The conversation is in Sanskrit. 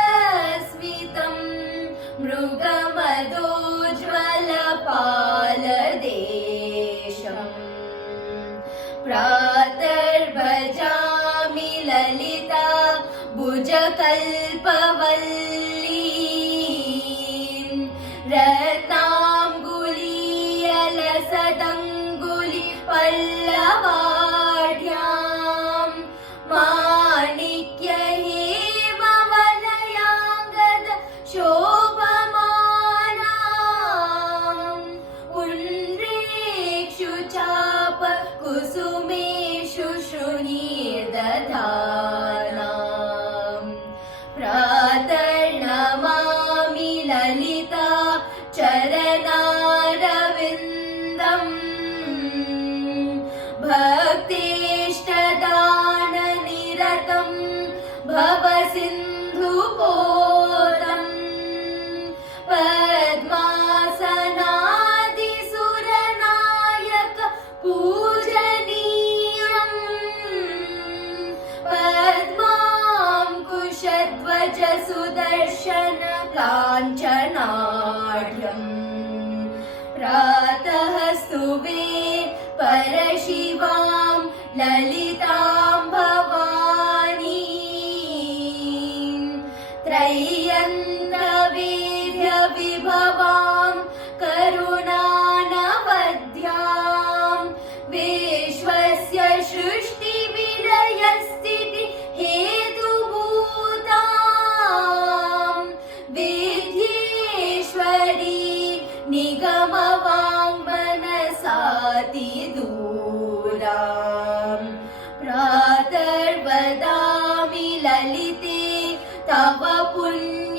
मन्दस्मितं मृगमदोज्ज्वलपालदेशम् प्रातर्भजामि ललिता भुजकल्पवल्लीं रत्नाङ्गुलीयलसदङ्गुलि पल्लवाढ्यां माणिक्यहेमवलयाङ्गद शोभमानां पुण्ड्रेषु चाप कुसुमेषु शृणीर्दधानां प्रातर्नमामि ललिता चरणारविन्दम् भक्तेष्टदाननिरतं भवसिन्धुपोतम् पद्मासनादिसुरनायक पूजनीयम् पद्माङ्कुशध्वज सुदर्शन काञ्चनाढ्यम् प्रातः स्तुवे परशिवां ललितां भवानीं त्रय्यन्तवेद्यविभवां करुणानवद्यां विश्वस्य सृष्टिविलयस्थिति हेतुभूतां विद्येश्वरी निगमवाङ्मनसातिदूरां प्रातर्वदामि ललिते तव पुण्य